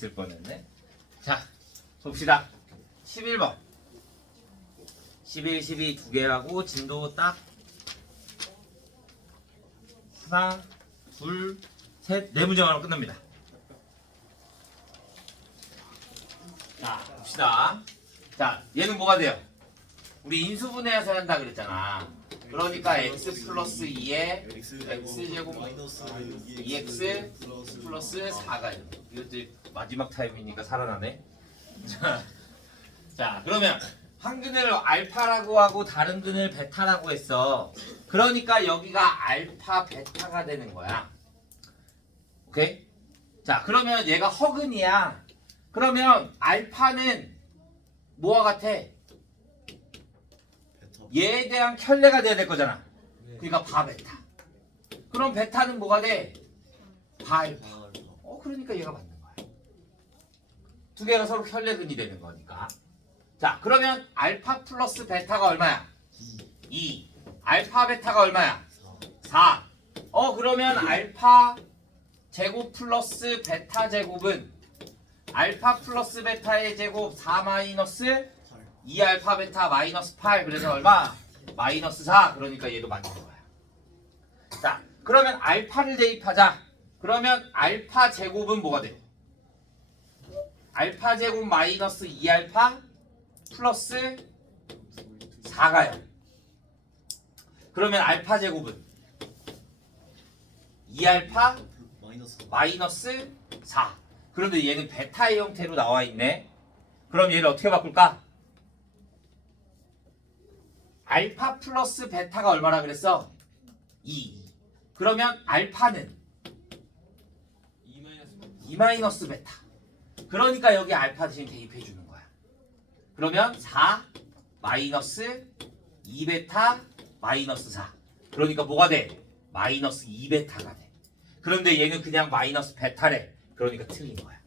있을 뻔했네. 자, 봅시다. 11번. 11, 12 두 개 하고 진도 딱 하나, 둘, 셋, 네 문제만 하면 끝납니다. 자, 봅시다. 자, 얘는 뭐가 돼요? 우리 인수분해해서 한다 그랬잖아. 그러니까 x 플러스 2에 x제곱 마이너스 2x 플러스 4가 돼요. 이것도 마지막 타임이니까 살아나네. 자, 그러면 한 근을 알파라고 하고 다른 근을 베타라고 했어. 그러니까 여기가 알파 베타가 되는 거야. 오케이? 자, 그러면 얘가 허근이야. 그러면 알파는 뭐와 같아? 얘에 대한 켤레가 돼야 될 거잖아. 그러니까 바 베타. 그럼 베타는 뭐가 돼? 바 알파. 그러니까 얘가 맞는 거야. 두 개가 서로 켤레근이 되는 거니까. 자, 그러면 알파 플러스 베타가 얼마야? 2. 알파 베타가 얼마야? 4. 그러면 알파 제곱 플러스 베타 제곱은 알파 플러스 베타의 제곱 4 마이너스 2 알파 베타 마이너스 8. 그래서 얼마? 마이너스 4. 그러니까 얘도 맞는 거야. 자, 그러면 알파를 대입하자. 그러면 알파 제곱은 뭐가 돼? 알파 제곱 마이너스 2 알파 플러스 4가요. 그러면 알파 제곱은 2 알파 마이너스 4. 그런데 얘는 베타의 형태로 나와 있네. 그럼 얘를 어떻게 바꿀까? 알파 플러스 베타가 얼마나 그랬어? 2. 그러면 알파는 2 마이너스 베타. 그러니까 여기 알파 대신 대입해 주는 거야. 그러면 4 마이너스 2베타 마이너스 4. 그러니까 뭐가 돼? 마이너스 2베타가 돼. 그런데 얘는 그냥 마이너스 베타래. 그러니까 틀린 거야.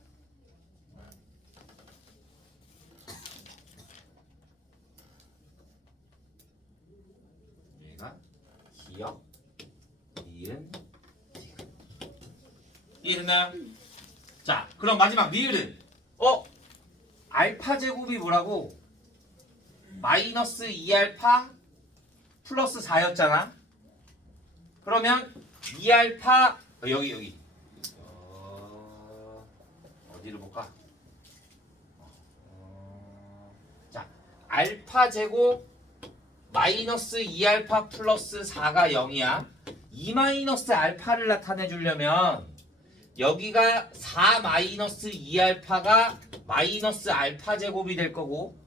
얘가 기억, 니은, 디귿. 이해됐나요? 자, 그럼 마지막 니을은 알파 제곱이 뭐라고? 마이너스 2알파 플러스 4였잖아. 그러면 2알파 여기 어디를 볼까? 자, 알파 제곱 마이너스 2알파 플러스 4가 0이야. 2 마이너스 알파를 나타내 주려면 여기가 4 마이너스 2알파가 마이너스 알파 제곱이 될 거고,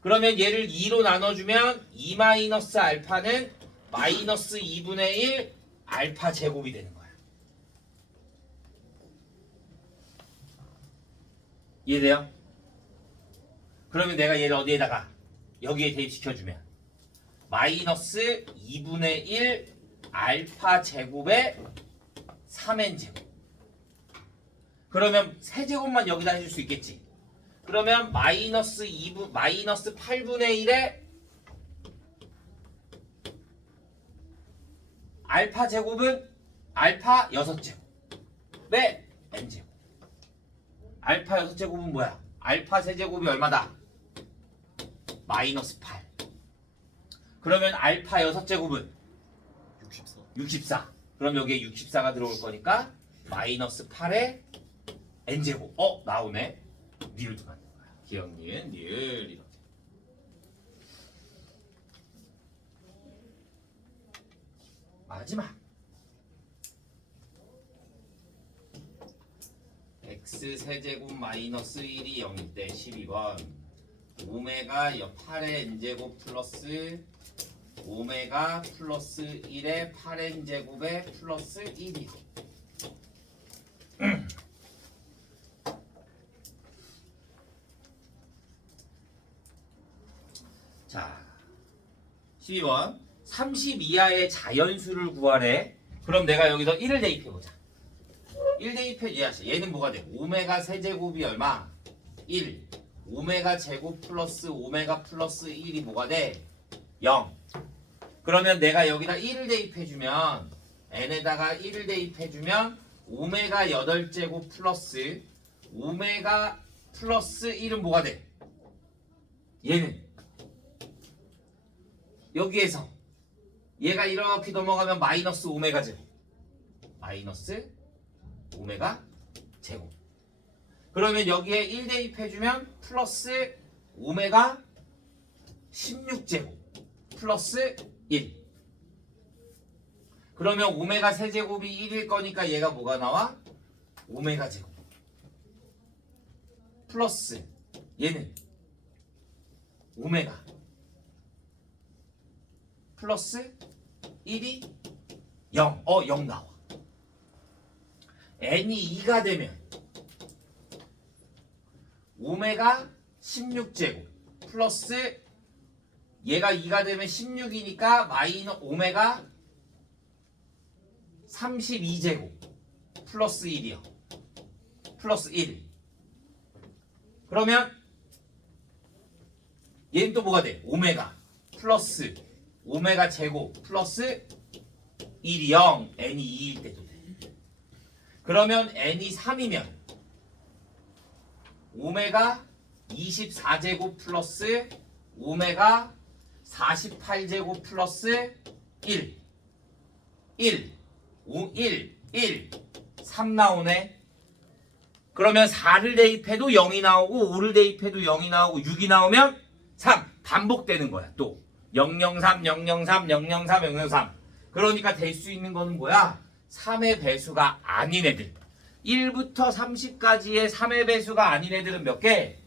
그러면 얘를 2로 나눠주면 2 마이너스 알파는 마이너스 2분의 1 알파 제곱이 되는 거야. 이해돼요? 그러면 내가 얘를 어디에다가 여기에 대입시켜주면 마이너스 2분의 1 알파 제곱에 3n 제곱. 그러면 세제곱만 여기다 해줄 수 있겠지. 그러면 마이너스 8분의 1에 알파 제곱은 알파 6제곱 왜? n제곱. 알파 6제곱은 뭐야? 알파 세제곱이 얼마다? 마이너스 8. 그러면 알파 6제곱은 64. 그럼 여기에 64가 들어올 거니까 마이너스 8에 n제곱. 나오네. 니을도 맞는 거야. 기억 니은 니을 이렇게. 마지막 x 세제곱 마이너스 1이 0일 때 12번 오메가 8의 n제곱 플러스 오메가 플러스 1의 8n제곱에 플러스 1이요. 자, 12번 30 이하의 자연수를 구하래. 그럼 내가 여기서 1을 대입해보자. 1 대입해줘야지. 얘는 뭐가 돼? 오메가 세제곱이 얼마? 1. 오메가 제곱 플러스 오메가 플러스 1이 뭐가 돼? 0. 그러면 내가 여기다 1을 대입해주면 n에다가 1을 대입해주면 오메가 8제곱 플러스 오메가 플러스 1은 뭐가 돼? 얘는 여기에서 얘가 이렇게 넘어가면 마이너스 오메가 제곱. 마이너스 오메가 제곱. 그러면 여기에 1 대입해주면 플러스 오메가 16제곱 플러스 1. 그러면 오메가 세제곱이 1일 거니까 얘가 뭐가 나와? 오메가 제곱 플러스 얘는 오메가 플러스 1이 0. 0 나와. n이 2가 되면 오메가 16제곱 플러스 얘가 2가 되면 16이니까 마이너스 오메가 32제곱 플러스 1이요. 플러스 1. 그러면 얘는 또 뭐가 돼? 오메가 플러스 오메가 제곱 플러스 1이 0. n이 2일 때도 돼. 그러면 n이 3이면 오메가 24제곱 플러스 오메가 48제곱 플러스 1. 1. 3 나오네. 그러면 4를 대입해도 0이 나오고 5를 대입해도 0이 나오고 6이 나오면 3. 반복되는 거야. 또 003, 003, 003, 003. 그러니까 될 수 있는 거는 뭐야? 3의 배수가 아닌 애들. 1부터 30까지의 3의 배수가 아닌 애들은 몇 개?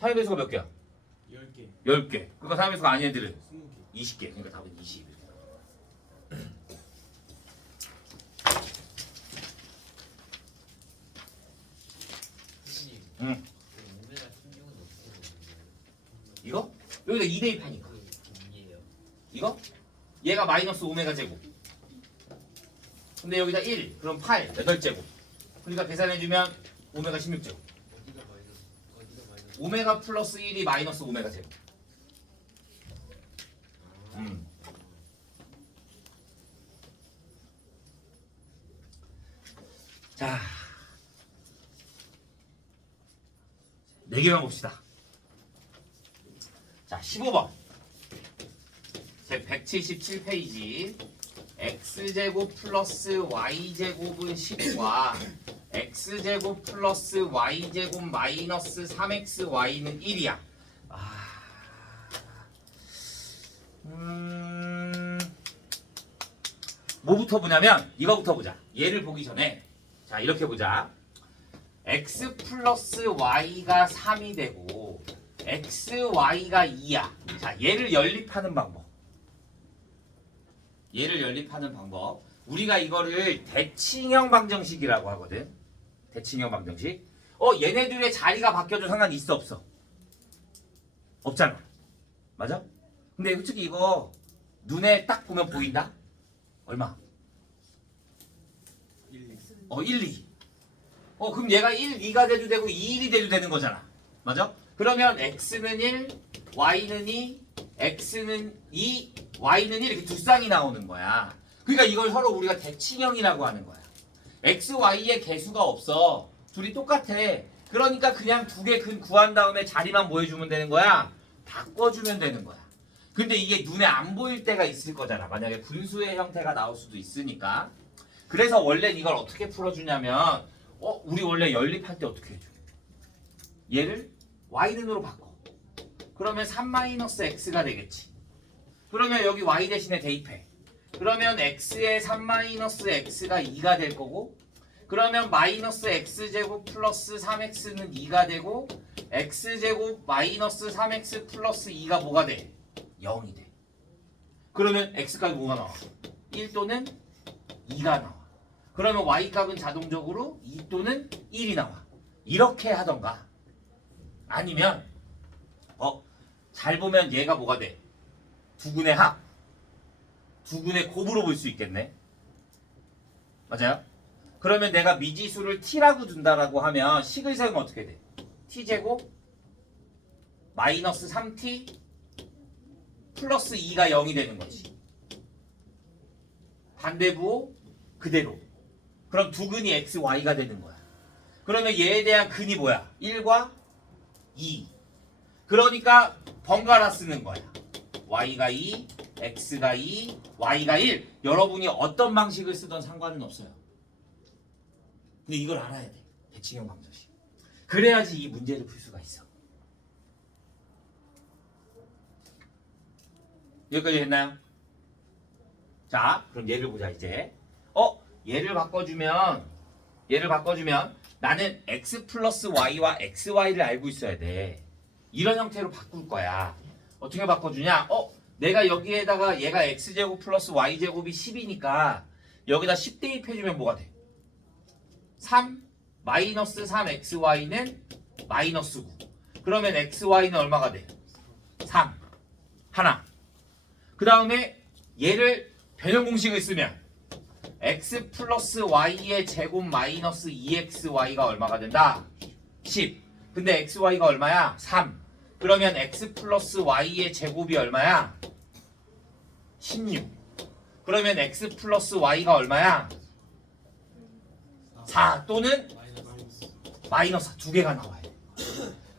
3의 배수가 몇 개야? 10개. 10개. 그러니까 3의 배수가 아닌 애들은 20개. 20개. 그러니까 답은 20. 선생님, 응. 오메가 16은 어떻게 보는 이거? 여기다 2 대입하니까. 거예요? 이에요. 이거? 얘가 마이너스 오메가 제곱. 근데 여기다 1. 그럼 8. 8제곱. 그러니까 계산해주면 오메가 16제곱. 어디가 마이너스? 오메가 플러스 1이 마이너스 오메가 제곱. 자, 4개만 봅시다. 자, 15번. 제 177페이지. x제곱 플러스 y제곱은 10과 x제곱 플러스 y제곱 마이너스 3xy는 1이야. 뭐부터 보냐면 이거부터 보자. 얘를 보기 전에 자 이렇게 보자. x 플러스 y가 3이 되고 xy가 2야. 자 얘를 연립하는 방법. 우리가 이거를 대칭형 방정식이라고 하거든. 대칭형 방정식. 얘네들의 자리가 바뀌어도 상관이 있어 없어? 없잖아. 맞아? 근데 솔직히 이거 눈에 딱 보면 보인다? 얼마? 1, 1, 2. 그럼 얘가 1, 2가 돼도 되고 2, 1이 돼도 되는 거잖아. 맞아? 그러면 x는 1, y는 2, x는 2, y는 1 이렇게 두 쌍이 나오는 거야. 그러니까 이걸 서로 우리가 대칭형이라고 하는 거야. x, y의 개수가 없어. 둘이 똑같아. 그러니까 그냥 두 개 근 구한 다음에 자리만 뭐 해주면 되는 거야? 바꿔주면 되는 거야. 근데 이게 눈에 안 보일 때가 있을 거잖아. 만약에 분수의 형태가 나올 수도 있으니까. 그래서 원래 이걸 어떻게 풀어주냐면 우리 원래 연립할 때 어떻게 해줘? 얘를 y는으로 바꿔. 그러면 3-x가 되겠지. 그러면 여기 y 대신에 대입해. 그러면 x에 3-x가 2가 될 거고 그러면 마이너스 x제곱 플러스 3x는 2가 되고 x제곱 마이너스 3x 플러스 2가 뭐가 돼? 0이 돼. 그러면 x값이 뭐가 나와? 1 또는 2가 나와. 그러면 y값은 자동적으로 2 또는 1이 나와. 이렇게 하던가 아니면 잘 보면 얘가 뭐가 돼? 두근의 합. 두근의 곱으로 볼 수 있겠네. 맞아요? 그러면 내가 미지수를 t라고 둔다라고 하면 식을 세우면 어떻게 돼? t제곱 마이너스 3t 플러스 2가 0이 되는 거지. 반대부 그대로. 그럼 두 근이 x, y가 되는 거야. 그러면 얘에 대한 근이 뭐야? 1과 2. 그러니까 번갈아 쓰는 거야. y가 2, x가 2, y가 1. 여러분이 어떤 방식을 쓰던 상관은 없어요. 근데 이걸 알아야 돼. 대칭형 방정식. 그래야지 이 문제를 풀 수가 있어. 여기까지 됐나요? 자, 그럼 얘를 보자 이제. 얘를 바꿔주면 나는 x 플러스 y와 xy를 알고 있어야 돼. 이런 형태로 바꿀 거야. 어떻게 바꿔주냐? 내가 여기에다가 얘가 x제곱 플러스 y제곱이 10이니까 여기다 10 대입해주면 뭐가 돼? 3 마이너스 3xy는 마이너스 9. 그러면 xy는 얼마가 돼? 3. 하나. 그 다음에 얘를 변형 공식을 쓰면 x 플러스 y의 제곱 마이너스 2xy가 얼마가 된다? 10. 근데 xy가 얼마야? 3. 그러면 x 플러스 y의 제곱이 얼마야? 16. 그러면 x 플러스 y가 얼마야? 4 또는 마이너스 두 개가 나와야 돼.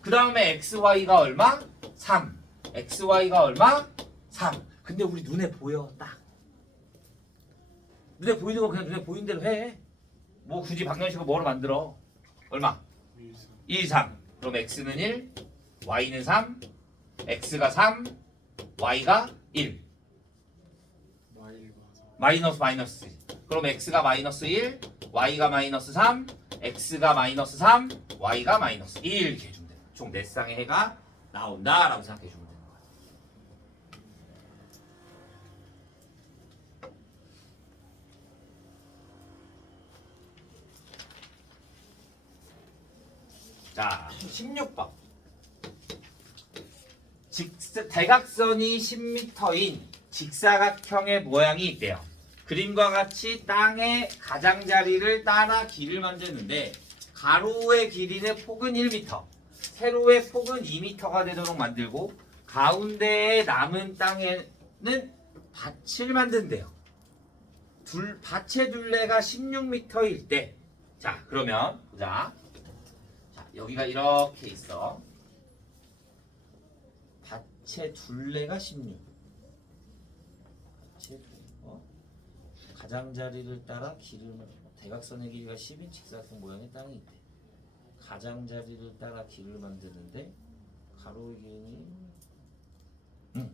그 다음에 xy가 얼마? 3. xy가 얼마? 3. 근데 우리 눈에 보여 딱. 눈에 보이는 거 그냥 눈에 보이는 대로 해. 뭐 굳이 방정식을 뭐로 만들어? 얼마? 1, 3. 그럼 x는 1, y는 3, x가 3, y가 1. 마이너스 마이너스. 그럼 x가 마이너스 1, y가 마이너스 3, x가 마이너스 3, y가 마이너스 1 이렇게 해주면 돼. 총 4쌍의 해가 나온다라고 생각해 주면 되는 거야. 자, 16번. 대각선이 10m인 직사각형의 모양이 있대요. 그림과 같이 땅의 가장자리를 따라 길을 만드는데 가로의 길이는 폭은 1m, 세로의 폭은 2m가 되도록 만들고 가운데에 남은 땅에는 밭을 만든대요. 밭의 둘레가 16m일 때, 자 그러면 보자. 자, 여기가 이렇게 있어. 밭의 둘레가 16. 가장자리를 따라 길을 대각선의 길이가 10인 직사각형 모양의 땅이 있대. 가장자리를 따라 길을 만드는데 가로의 길이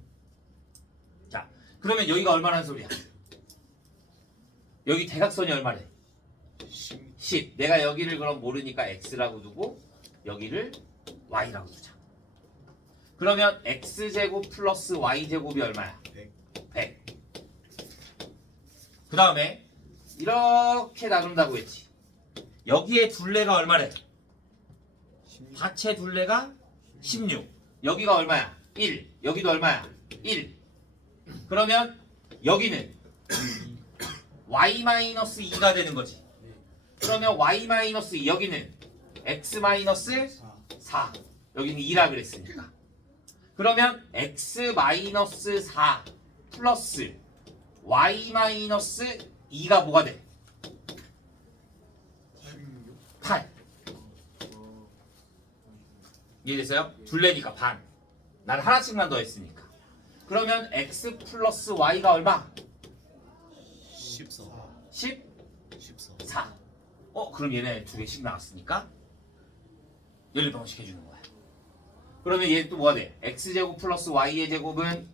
자 그러면 여기가 얼마라는 소리야? 여기 대각선이 얼마래? 10. 내가 여기를 그럼 모르니까 x라고 두고 여기를 y라고 두자. 그러면 x제곱 플러스 y제곱이 얼마야? 100. 그 다음에 이렇게 나눈다고 했지. 여기에 둘레가 얼마래? 밭의 둘레가 16. 여기가 얼마야? 1. 여기도 얼마야? 1. 그러면 여기는 y-2가 되는 거지. 그러면 y-2 여기는 x-4. 여기는 2라 그랬으니까. 그러면 x-4 플러스 y-2가 뭐가 돼? 8. 이해됐어요? 둘레니까 반. 난 하나씩만 더했으니까. 그러면 x 플러스 y가 얼마? 14. 14. 그럼 얘네 두 개씩 나왔으니까 연립방식 해주는 거야. 그러면 얘 또 뭐가 돼? x제곱 플러스 y의 제곱은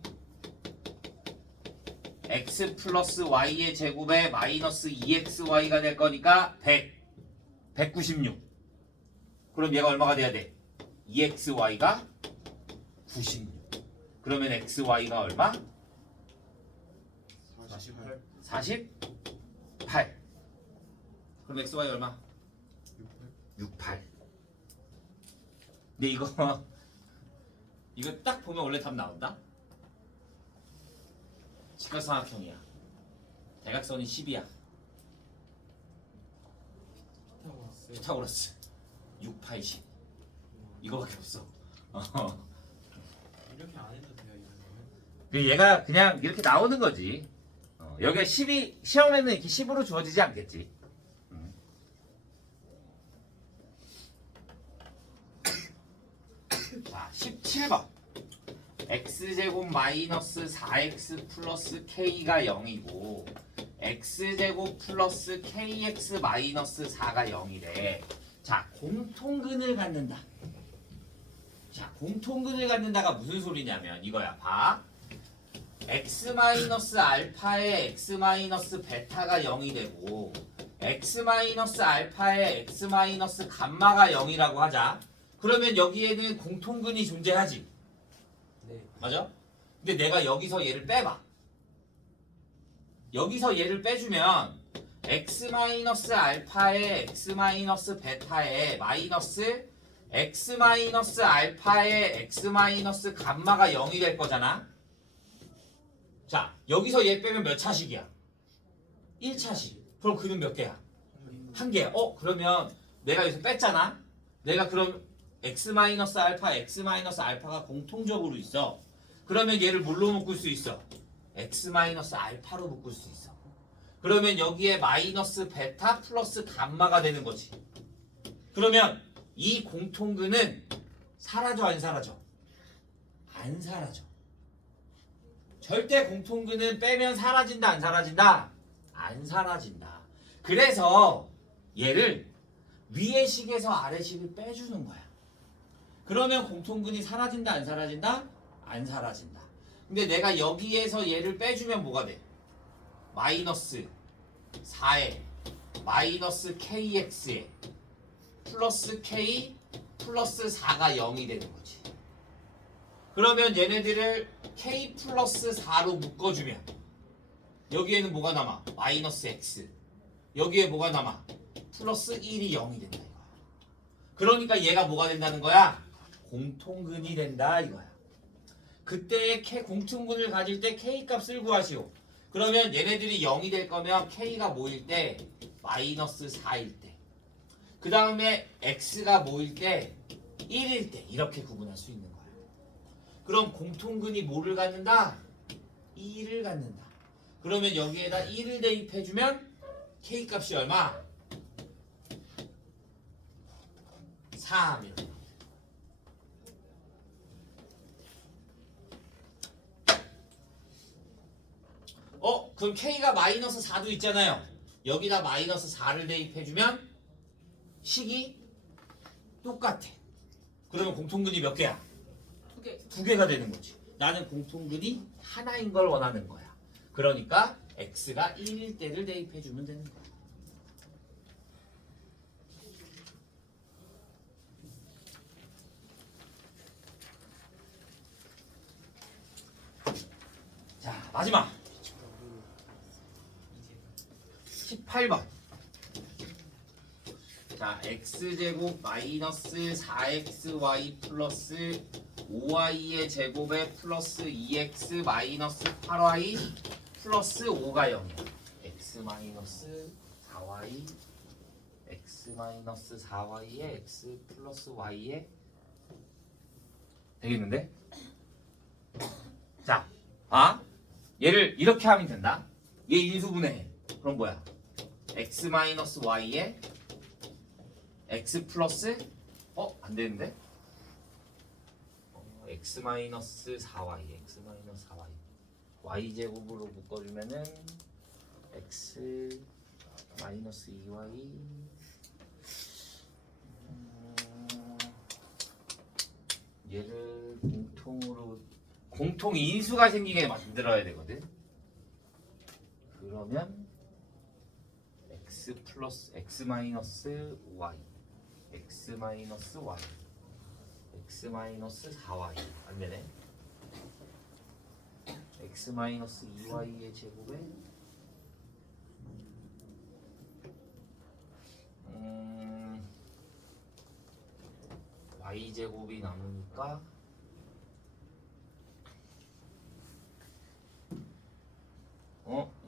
x 플러스 y의 제곱에 마이너스 2xy가 될 거니까 196. 그럼 얘가 얼마가 돼야 돼? 2xy가 96. 그러면 xy가 얼마? 48. 그럼 xy 얼마? 68. 근데 이거 딱 보면 원래 답 나온다? 직각삼각형이야. 대각선이 10이야. 피타고라스 6, 8, 10 이거밖에 없어. 이렇게 안 해도 돼요, 이거는. 얘가 그냥 이렇게 나오는 거지. 여기가 10이 시험에는 이렇게 10으로 주어지지 않겠지. 17번 x제곱 마이너스 4x 플러스 k가 0이고 x제곱 플러스 kx 마이너스 4가 0이래. 자, 공통근을 갖는다. 자, 공통근을 갖는다가 무슨 소리냐면 이거야. 봐. x 마이너스 알파에 x 마이너스 베타가 0이 되고 x 마이너스 알파에 x 마이너스 감마가 0이라고 하자. 그러면 여기에는 공통근이 존재하지. 네. 맞아? 근데 내가 여기서 얘를 빼봐. 여기서 얘를 빼주면 x 마이너스 알파에 x 마이너스 베타에 마이너스 x 마이너스 알파에 x 마이너스 감마가 0이 될 거잖아. 자, 여기서 얘 빼면 몇 차식이야? 1차식. 그럼 그는 몇 개야? 한 개야. 그러면 내가 여기서 뺐잖아. 내가 그럼 x 마이너스 알파, x 마이너스 알파가 공통적으로 있어. 그러면 얘를 뭘로 묶을 수 있어? x 마이너스 알파로 묶을 수 있어. 그러면 여기에 마이너스 베타 플러스 감마가 되는 거지. 그러면 이 공통근은 사라져 안 사라져? 안 사라져. 절대 공통근은 빼면 사라진다 안 사라진다? 안 사라진다. 그래서 얘를 위의 식에서 아래 식을 빼주는 거야. 그러면 공통근이 사라진다 안 사라진다? 안 사라진다. 근데 내가 여기에서 얘를 빼주면 뭐가 돼? 마이너스 4에 마이너스 kx에 플러스 k 플러스 4가 0이 되는 거지. 그러면 얘네들을 k 플러스 4로 묶어주면 여기에는 뭐가 남아? 마이너스 x. 여기에 뭐가 남아? 플러스 1이 0이 된다 이거야. 그러니까 얘가 뭐가 된다는 거야? 공통근이 된다 이거야. 그때 공통근을 가질 때 k 값을 구하시오. 그러면 얘네들이 0이 될 거면 k가 뭐일 때? 마이너스 4일 때. 그 다음에 x가 뭐일 때? 1일 때. 이렇게 구분할 수 있는 거야. 그럼 공통근이 뭐를 갖는다? 2를 갖는다. 그러면 여기에다 1을 대입해주면 k 값이 얼마? 4면. 그럼 k가 마이너스 4도 있잖아요. 여기다 마이너스 4를 대입해주면 식이 똑같아. 그러면 공통근이 몇 개야? 두 개가 되는 거지. 나는 공통근이 하나인 걸 원하는 거야. 그러니까 x가 1일 때를 대입해주면 되는 거야. 자, 마지막 18번. 자, x제곱 마이너스 4xy 플러스 5y의 제곱에 플러스 2x 마이너스 8y 플러스 5가 0이야. x 마이너스 4y x 마이너스 4y에 x 플러스 y에 되겠는데? 자, 얘를 이렇게 하면 된다. 얘 인수분해. 그럼 뭐야? x 마이너스 y에 x 플러스 안 되는데? x 마이너스 4y x 마이너스 4y y 제곱으로 묶어주면은 x 마이너스 2y 얘를 공통 인수가 생기게 만들어야 되거든. 그러면 x 플러스 x 마이너스 y x 마이너스 y x 마이너스 4y 안 되네. x 마이너스 2y의 제곱에 y 제곱이 남으니까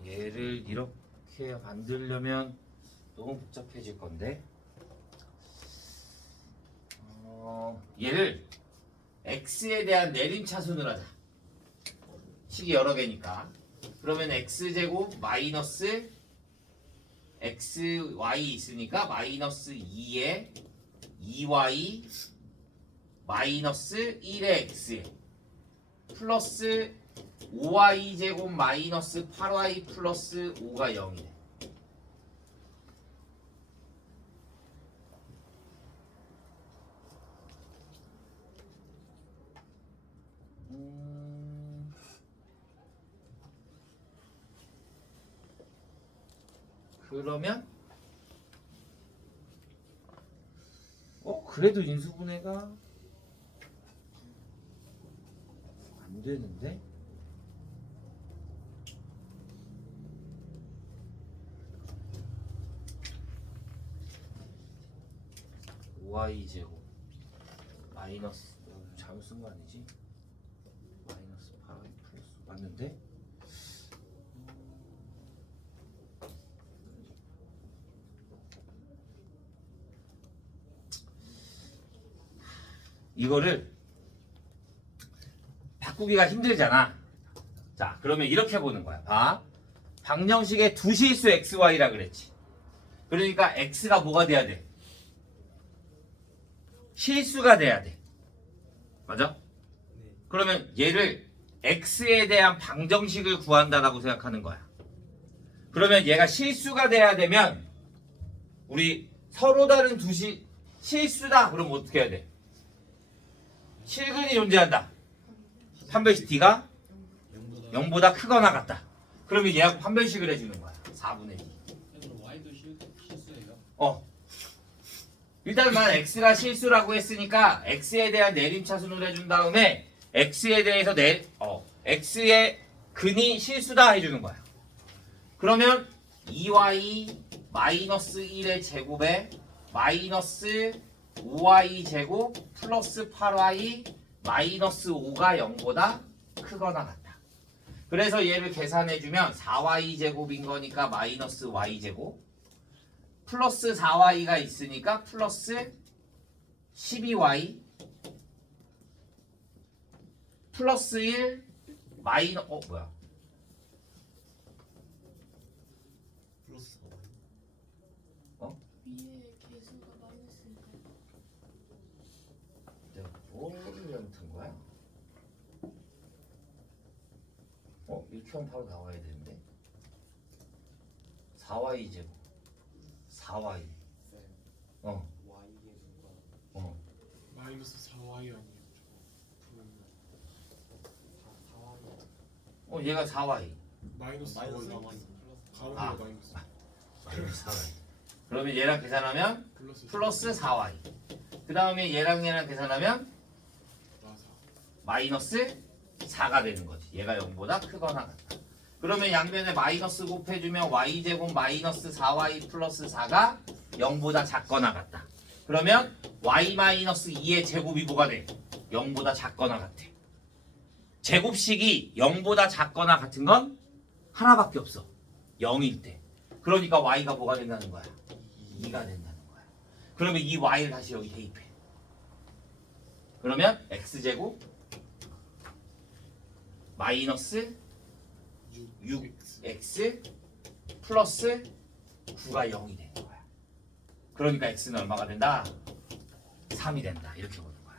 얘를 이렇게 만들려면 너무 복잡해질 건데 얘를 x에 대한 내림차순을 하자. 식이 여러 개니까. 그러면 x제곱 마이너스 xy 있으니까 마이너스 2에 2y 마이너스 1의 x 플러스 5y제곱 마이너스 8y 플러스 5가 0이네. 그러면 그래도 인수분해가 안 되는데? y제곱 마이너스 잘못 쓴 거 아니지? 마이너스 8y 플러스 맞는데? 이거를 바꾸기가 힘들잖아. 자, 그러면 이렇게 보는 거야. 봐. 방정식의 두 실수 xy라 그랬지. 그러니까 x가 뭐가 돼야 돼? 실수가 돼야 돼. 맞아? 네. 그러면 얘를 x에 대한 방정식을 구한다라고 생각하는 거야. 그러면 얘가 실수가 돼야 되면 우리 서로 다른 두 실수다. 그럼 어떻게 해야 돼? 실근이 존재한다. 판별식 d가 0보다 크거나 같다. 그러면 얘하고 판별식을 해주는 거야. 4분의 2. 그럼 y도 실수예요? 일단 난 x가 실수라고 했으니까 x에 대한 내림차순을 해준 다음에 x에 대해서 x의 근이 실수다 해주는 거야. 그러면 2y 마이너스 1의 제곱에 마이너스 5y 제곱 플러스 8y 마이너스 5가 0보다 크거나 같다. 그래서 얘를 계산해주면 4y 제곱인 거니까 마이너스 y 제곱 플러스 4y가 있으니까 플러스 12y 플러스 1 뭐야? 플러스 위에 개수가 마이너스니까. 내가 뭐를 잘못한 거야? 이렇게 하면 바로 나와야 되는데 4y 제곱 4y 어 y의 마이너스 4y 아니에요? 얘가 4y 마이너스 4y 마이너스 가운데가 아. 마이너스 마이너스 4y 그러면 얘랑 계산하면 플러스 4y 그 다음에 얘랑 계산하면 4 마이너스 4가 되는 거지. 얘가 0보다 크거나 같다. 그러면 양변에 마이너스 곱해주면 y제곱 마이너스 4y 플러스 4가 0보다 작거나 같다. 그러면 y 마이너스 2의 제곱이 뭐가 돼? 0보다 작거나 같아. 제곱식이 0보다 작거나 같은 건 하나밖에 없어. 0일 때. 그러니까 y가 뭐가 된다는 거야? 2가 된다는 거야. 그러면 이 y를 다시 여기 대입해. 그러면 x제곱 마이너스 6x 플러스 9가 0이 되는 거야. 그러니까 x는 얼마가 된다? 3이 된다. 이렇게 보는 거야.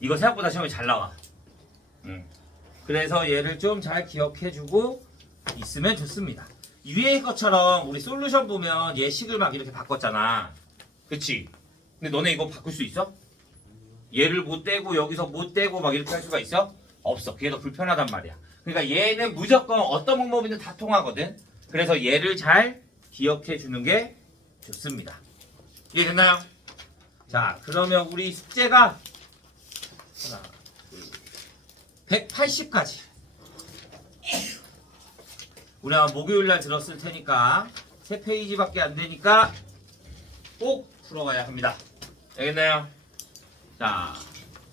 이거 생각보다 시험에 잘 나와. 그래서 얘를 좀 잘 기억해주고 있으면 좋습니다. 위의 것처럼 우리 솔루션 보면 얘 식을 막 이렇게 바꿨잖아. 그치? 근데 너네 이거 바꿀 수 있어? 얘를 못 떼고 여기서 못 떼고 막 이렇게 할 수가 있어? 없어. 그게 더 불편하단 말이야. 그러니까 얘는 무조건 어떤 방법이든 다 통하거든. 그래서 얘를 잘 기억해 주는 게 좋습니다. 이해됐나요? 자, 그러면 우리 숙제가 180까지. 우리 아마 목요일날 들었을 테니까 3페이지밖에 안 되니까 꼭 풀어가야 합니다. 알겠나요? 자,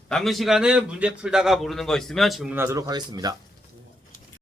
남은 시간은 문제 풀다가 모르는 거 있으면 질문하도록 하겠습니다.